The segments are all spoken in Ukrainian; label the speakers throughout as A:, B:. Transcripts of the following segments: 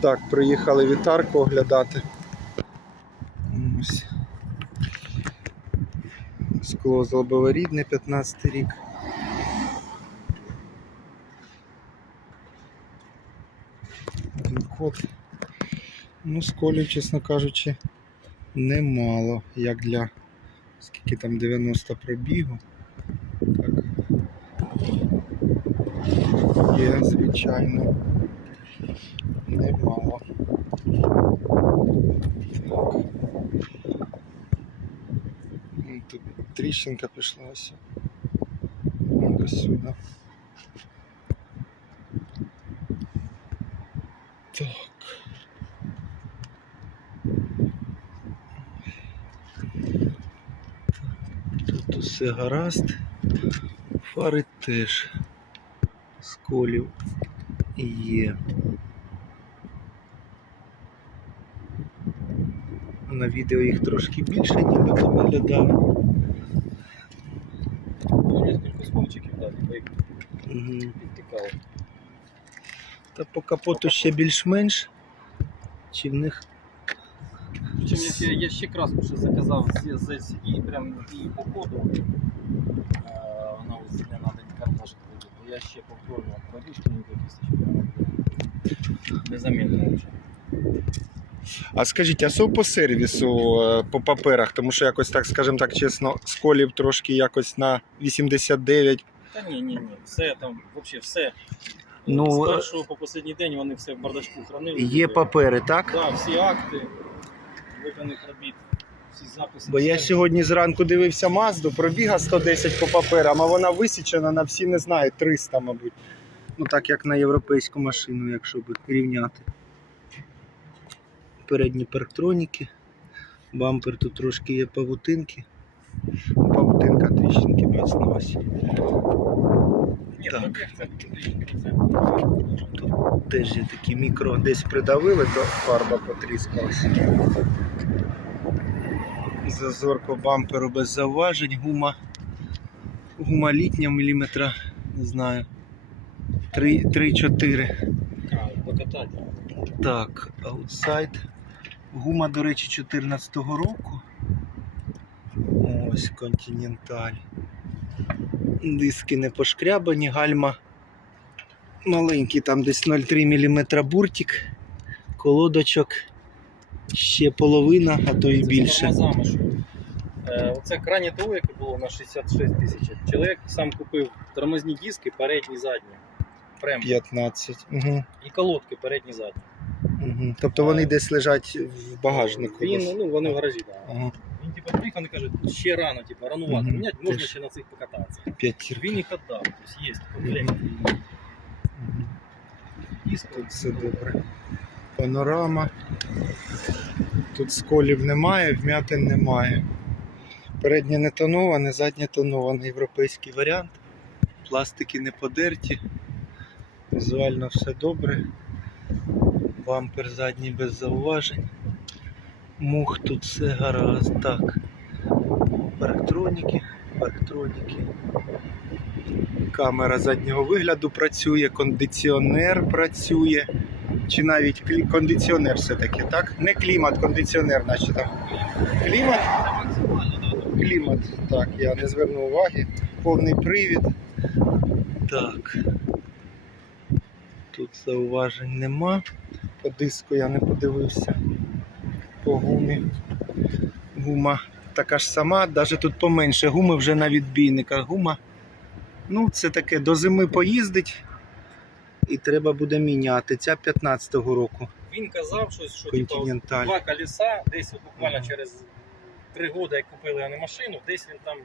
A: Так, приїхали вітарку оглядати. Ось. Скло злобове рідне, 15 рік. Код. Ну, сколів, чесно кажучи, немало, як для скільки там 90 пробігу. Так. Є, звичайно. Немало. Так. Ну, Тут тріщинка пішла ось. До сюди. Так. Тут усе гаразд. Фари теж сколів є. На відео їх трошки більше, ніби виглядає.
B: Несколько скольчиків, підтікало.
A: Та по капоту ще більш-менш. Чи в них
B: Причем я, я ще краску ще заказав з, і прям і по ходу. Е, Вона ось не треба картошки буде. Я ще повторно кісточки. Незамінно вже.
A: А скажіть, а що по сервісу е, по паперах? Тому що якось так, скажімо так чесно, сколів трошки якось на 89.
B: Та ні, ні, ні. Все там, взагалі все.
A: Ну,
B: з першого по останній день вони все в бардачку хранили.
A: Є папери, так?
B: Так, всі акти виконаних робіт, всі записи.
A: Бо я
B: все.
A: сьогодні зранку дивився Мазду, пробіга 110 по паперам, а вона висічена на всі, не знаю, 300, мабуть. Ну так як на європейську машину, якщо б рівняти. Передні парктроніки. Бампер тут трошки є павутинки. Павутинка тріщинки увазі. Так.
B: пробіг це 1000%.
A: Тут теж є такі мікро, десь придавили, то фарба потріскалася. Зазор по бамперу без зауважень, гума. Гума літня міліметра, не знаю. 3-4.
B: А.
A: Так, аутсайд. Гума, до речі, 14-го року. Ось континенталь. Диски не пошкрябані, гальма маленький, там десь 0,3 мм буртик, колодочок, ще половина, а то і
B: Це
A: більше.
B: Е, Оце крайнє ТО, яке було на 66 тисяч. Чоловік сам купив тормозні диски, передні, задні. Прем.
A: 15. Угу,
B: І колодки передні, задні.
A: Угу. Тобто вони десь лежать в багажнику.
B: Він, ну, вони в гаражі, так.
A: Ага,
B: Він типу приїхав і каже, ще рано, типу, ранувато
A: Мгм.
B: міняти, можна ще на цих покататися.
A: п'ятірка.
B: Він їх віддав, тобто є комплект.
A: Мгм.
B: Диск.
A: Тут все добре. Панорама. Тут сколів немає, вмятин немає. Переднє не тоноване, заднє тоноване європейський варіант. Пластики не подерті. Візуально все добре. Бампер задній без зауважень. Мух тут все гаразд. Так. Парктроніки, парктроніки. Камера заднього вигляду працює, кондиціонер працює. Чи навіть кондиціонер все-таки, так? Не клімат, кондиціонер, наче там. Клімат? Клімат, так, я не звернув уваги. Повний привід. Так. Тут зауважень нема. По диску я не подивився. По гумі. Гума така ж сама, навіть тут поменше гуми вже на відбійниках. Гума. Ну, це таке до зими поїздить і треба буде міняти. Ця 15-го року.
B: Він казав щось, що типу, два колеса, десь буквально
A: Мгм.
B: через три роки, як купили вони машину, десь він там,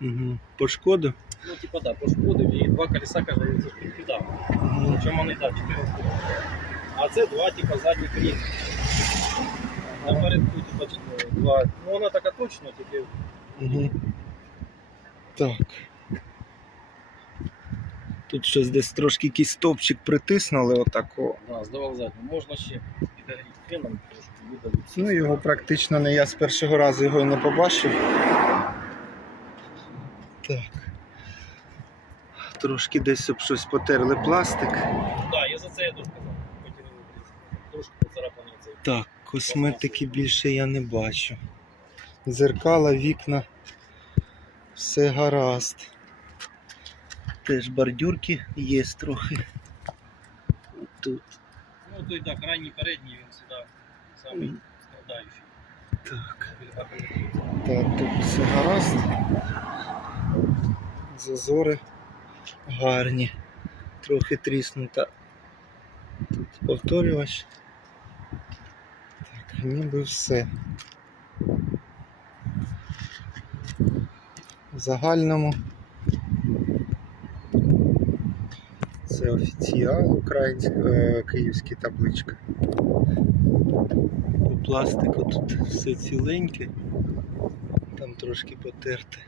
A: Угу. По шкоду.
B: ну, типу, так, да, пошкодив, і два колеса, каже, він.
A: Угу.
B: Чому вони так, 14 років. А це два, типу, задні крім. Напередку, типу, два. Ну, вона така точно, тільки
A: Угу. Так. Тут щось десь трошки якийсь стовпчик притиснули отако.
B: да, здавав задню. Можна ще підогріти феном, трошки видалити.
A: Ну його практично не я з першого разу його і не побачив. Так. Трошки десь об щось потерли пластик.
B: Так, да, я за це я. Потім трошки поцарапаний цей.
A: Так, косметики більше я не бачу. Зеркала, вікна, все гаразд. Теж бордюрки є трохи. Тут.
B: Ну той так, крайній передній він сюди самий страдаючий.
A: Так.
B: Так,
A: тут все гаразд. Зазори гарні. Трохи тріснута. Тут повторювач. Ніби все. В загальному це офіціал українська, е, київська табличка. По пластику тут все ціленьке, там трошки потерте.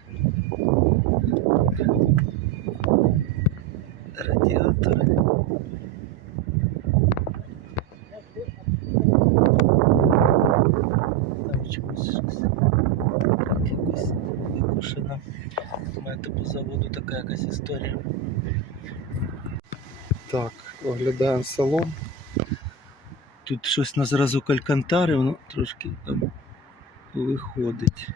A: Радіатори. Там чомусь щось так якось викушено. Думаю, по заводу така якась історія. Так, оглядаємо салон. Тут щось на зразок алькантари, воно трошки там виходить.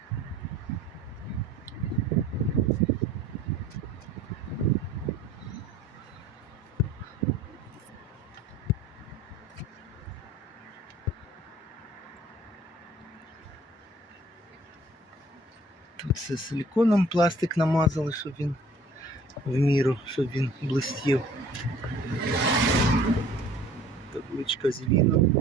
A: Тут все силиконом пластик намазали, щоб він в міру, щоб він блистів. Табличка з віном.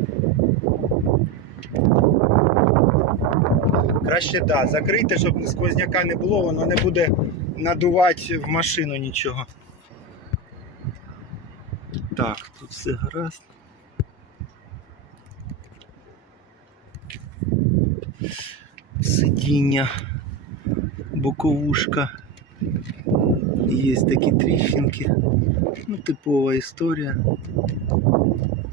A: Краще так, закрийте, щоб сквозняка не було, воно не буде надувати в машину нічого. Так, тут все гаразд. Сидіння, боковушка. Є такі тріщинки. Ну, типова історія.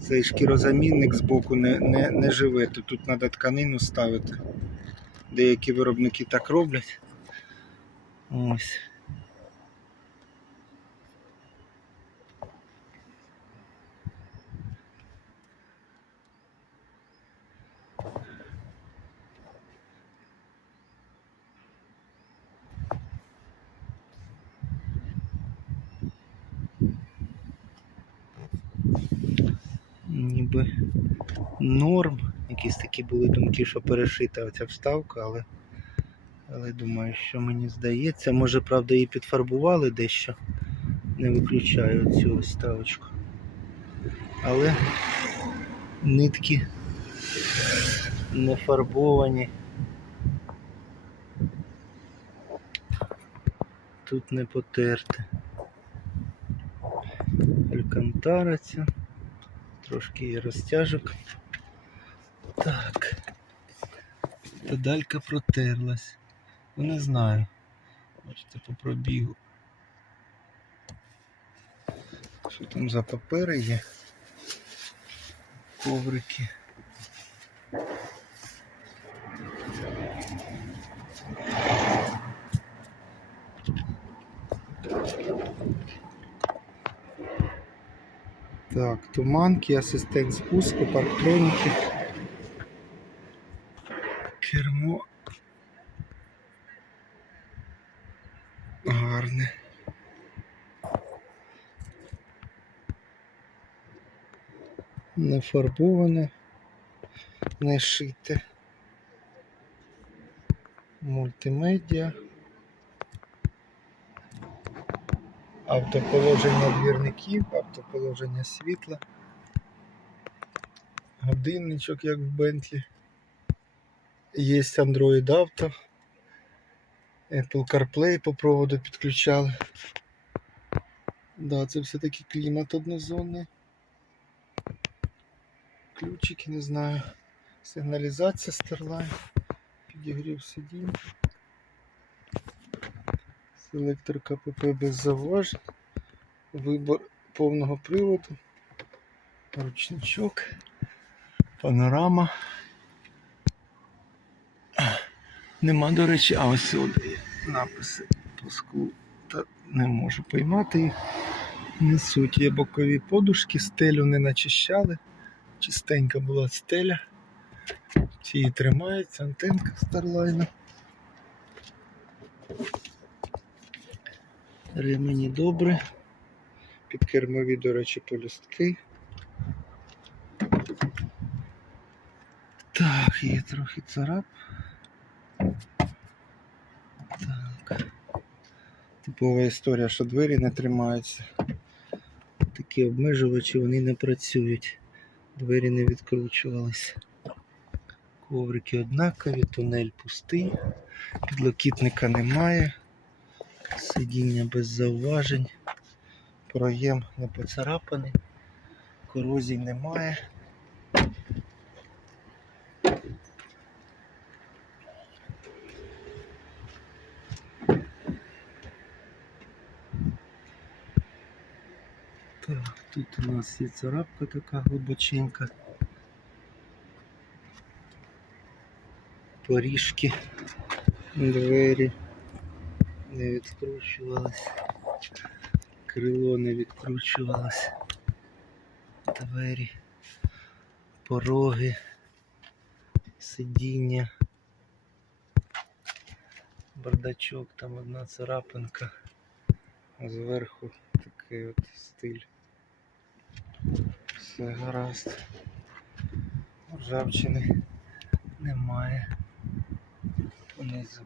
A: Цей шкірозамінник збоку не, не, не живе, то тут треба тканину ставити. Деякі виробники так роблять. Ось. ніби норм. Якісь такі були думки, що перешита оця вставка, але, але думаю, що мені здається, може, правда, її підфарбували дещо. Не виключаю цю ось ставочку. Але нитки не фарбовані. Тут не потерти. Алькантара ця. Трошки розтяжок. Так. Педалька протерлась. Ну не знаю. Бачите, по пробігу. Що там за папери є? Коврики. Так, туманки, асистент спуску, парктроніки. Фарбоване, не шите. Мультимедіа. Автоположення двірників, автоположення світла. Годинничок, як в Бентлі. Є Android Auto. Apple CarPlay по проводу підключали. Да, це все-таки клімат однозонний. Ключики, не знаю. Сигналізація Starline. Підігрів сидінь. Селектор КПП без зауважень. Вибор повного приводу. Ручничок. Панорама. Нема, до речі, а ось сюди написи по склу. Та не можу поймати їх. Несуть є бокові подушки, стелю не начищали. Чистенька була стеля. Ці тримається, антенка старлайна. Ремені добре. Підкермові, до речі, полюстки. Так, є трохи царап. Так. Типова історія, що двері не тримаються. Такі обмежувачі вони не працюють. Двері не відкручувались. Коврики однакові, тунель пустий, підлокітника немає, сидіння без зауважень, проєм не поцарапаний, корозій немає. Так, тут у нас є царапка така глибоченька. Поріжки, двері не відкручувались, крило не відкручувалось, двері, пороги, сидіння, бардачок, там одна царапинка, зверху такий от стиль. Все гаразд. Ржавчини немає. Понизу.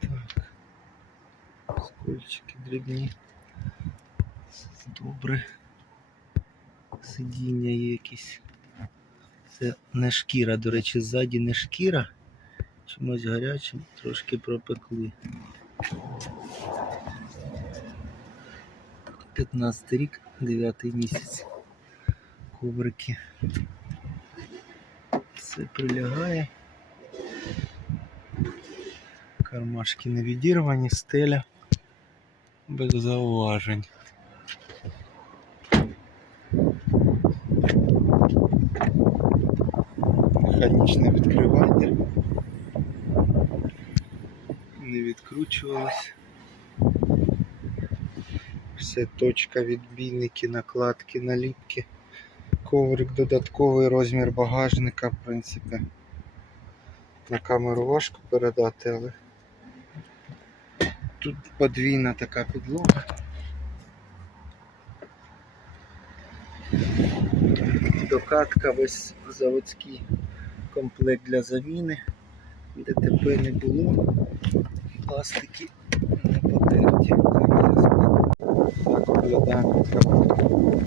A: Так. Скольчики дрібні. Все добре. Сидіння є якісь. Це не шкіра, до речі, ззаді не шкіра. Чимось гарячим, трошки пропекли. 15 рік, 9 місяць. Коврики. Все прилягає. Кармашки не відірвані, стеля без зауважень. Механічне відкривання. Не відкручувалось. Все точка, відбійники, накладки, наліпки. Коврик додатковий розмір багажника, в принципі. На камеру важко передати, але тут подвійна така підлога. Докатка весь заводський комплект для заміни. ДТП не було. Пластики не потерті. Зараз я складу. Так виглядає під капотом.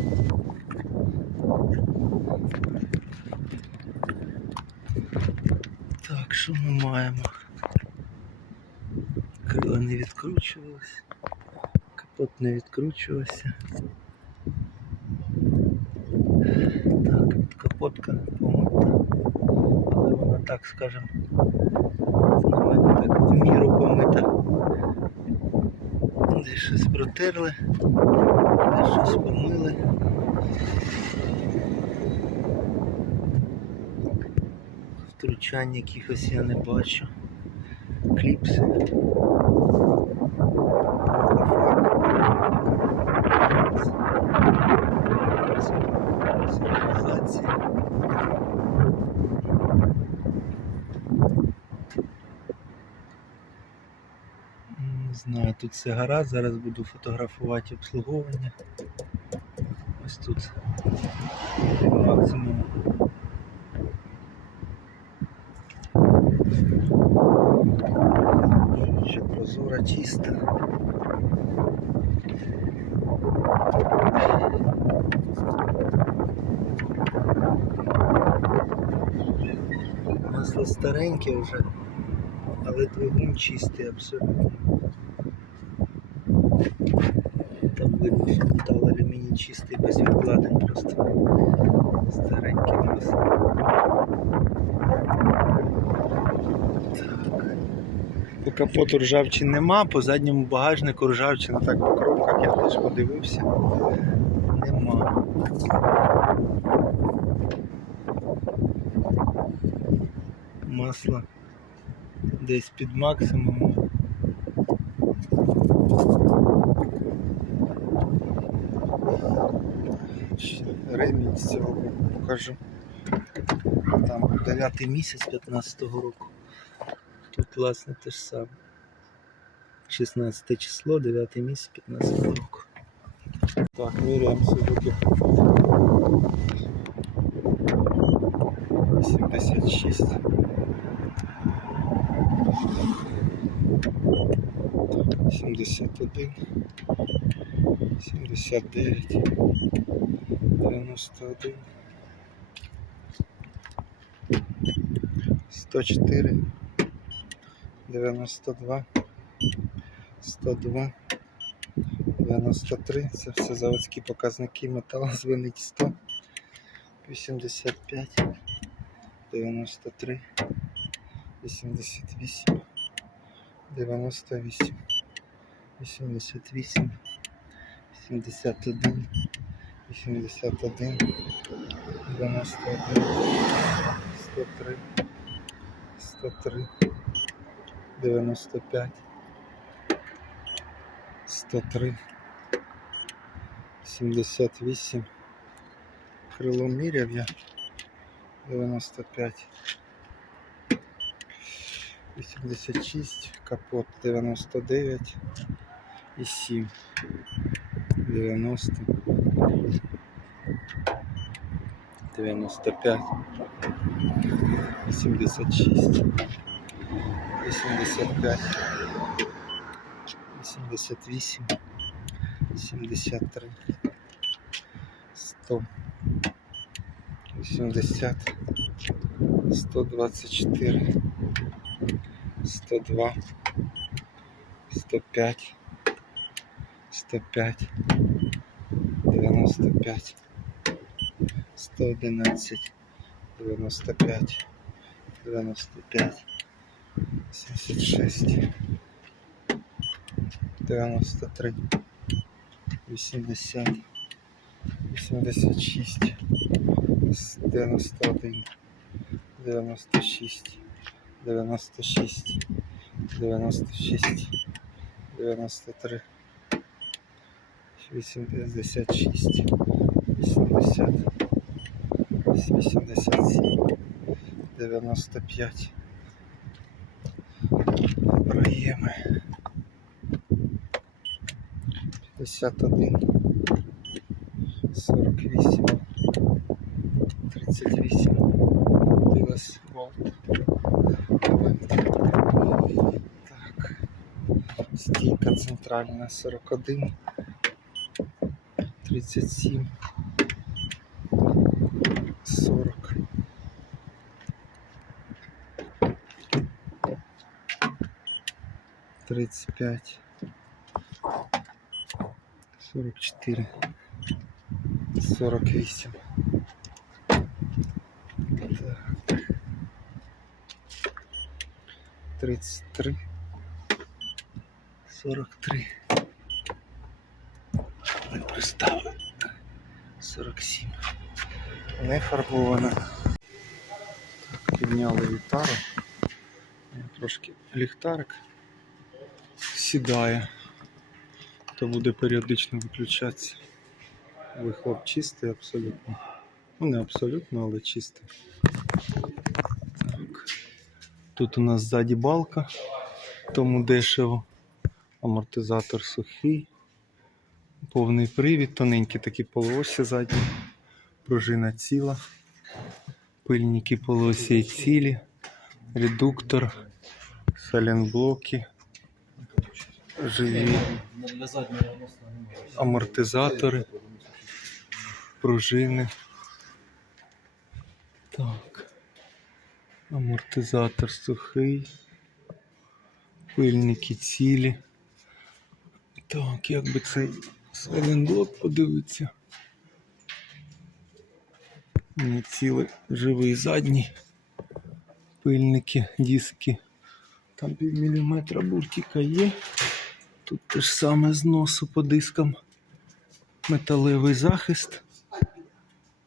A: Так, що ми маємо? Крила не відкручувалось, капот не відкручувався. Так, капотка помита, але вона так скажем, на мене так в міру помита. Десь щось протерли, десь щось помили. Втручань якихось я не бачу. Кліпси. Сигналізація. М, Не знаю, тут все гаразд, зараз буду фотографувати обслуговування. Ось тут максимум Ще прозора, чиста. Масло стареньке вже, але двигун чистий абсолютно. Там видно, що метал алюміній чистий без відкладень просто. Стареньке масло. По капоту ржавчин нема, по задньому багажнику ржавчина так по кромках я теж подивився. Нема. Масло десь під максимумом. Ремінь з цього покажу. Там 9 місяць 15-го року. Тут власне те ж саме. 16 число, 9 місяць 15 року. Так, міряємо Сузуки. 76. Сімдесят один, сімдесят дев'ять, дев'яносто один, сто чотири, дев'яносто два, сто два, дев'яносто три. Це все заводські показники. Метал звинить 100, 85, 93, 88, 98, 88, 71, 81, 91, 103, 103, 95, 103, 78, крило міряв я, 95, 86, капот 99 і 7, 90, 95, 86, 85, 88, 73, 100, 80, 124, 102, 105, 105, 95, 111, 95, 95, 76, 93, 80, 86, 91, 96, 96, 96, 93, 86, 80, 87, 95. Проєми. 51, 48, 38, Дилась Волт. Так. Стійка центральна 41, 37, 40. Тридцать пять, сорок четыре, сорок восемь. Тридцать три, сорок три. Сорок сім. Не фарбована. Підняли вітару. Трошки ліхтарик сідає, то буде періодично виключатися. Вихлоп чистий абсолютно. Ну не абсолютно, але чистий. Так. Тут у нас ззаді балка, тому дешево. Амортизатор сухий, повний привід, тоненькі такі полуосі задні, пружина ціла, пильники полуосі цілі, редуктор, саленблоки, живі амортизатори, пружини. Так. Амортизатор сухий. Пильники цілі. Так, як би цей сайлентблок подивитися. Не цілий живий задній. Пильники, диски. Там пів міліметра є. Тут те ж саме зносу по дискам. Металевий захист.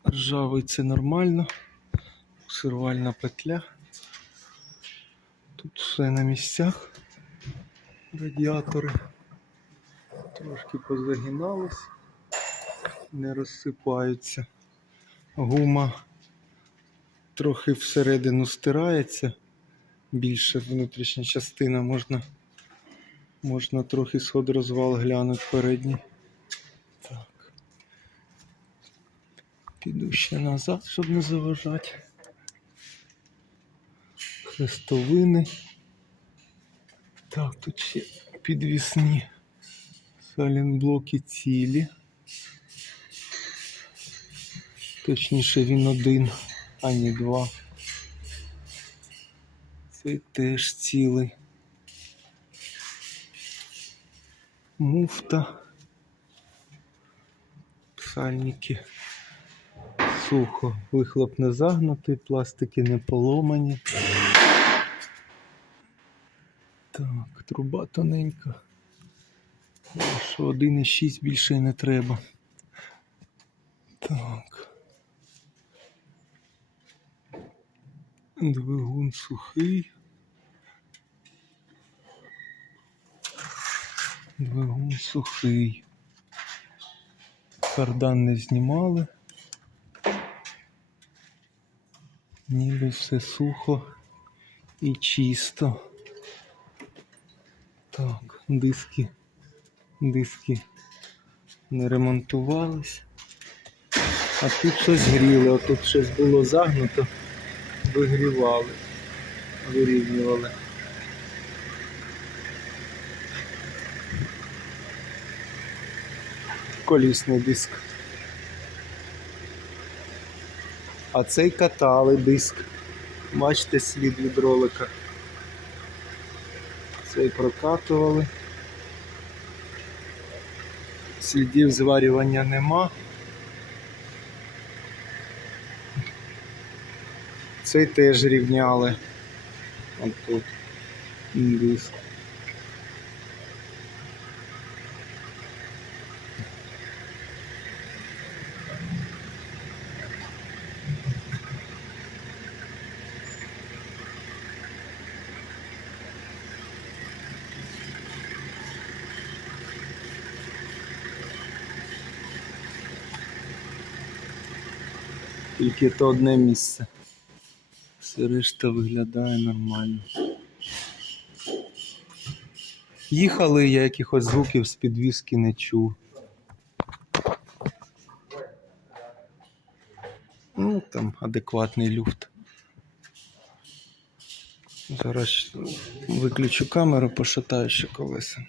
A: Ржавий це нормально. Сирвальна петля. Тут все на місцях. Радіатори трошки позагинались, не розсипаються. Гума трохи всередину стирається. Більше внутрішня частина можна, можна трохи сход розвал глянути передній. Так. Піду ще назад, щоб не заважати. Хрестовини. Так, тут ще підвісні салінблоки цілі. Точніше він один, а не два. Цей теж цілий. Муфта. Сальники. Сухо. Вихлоп не загнутий, пластики не поломані. Так, труба тоненька. Що 1,6 більше не треба. Так. Двигун сухий. Двигун сухий. Кардан не знімали. Ніби все сухо і чисто. Так, диски. Диски не ремонтувались. А тут щось гріли, а тут щось було загнуто, вигрівали, вирівнювали. Колісний диск. А цей катали диск. Бачите слід від ролика. Цей прокатували. Слідів зварювання нема. Цей теж рівняли. От тут. Тільки то одне місце. Все решта виглядає нормально. Їхали, я якихось звуків з підвіски не чув. Ну, там адекватний люфт. Зараз виключу камеру, пошатаю ще колеса.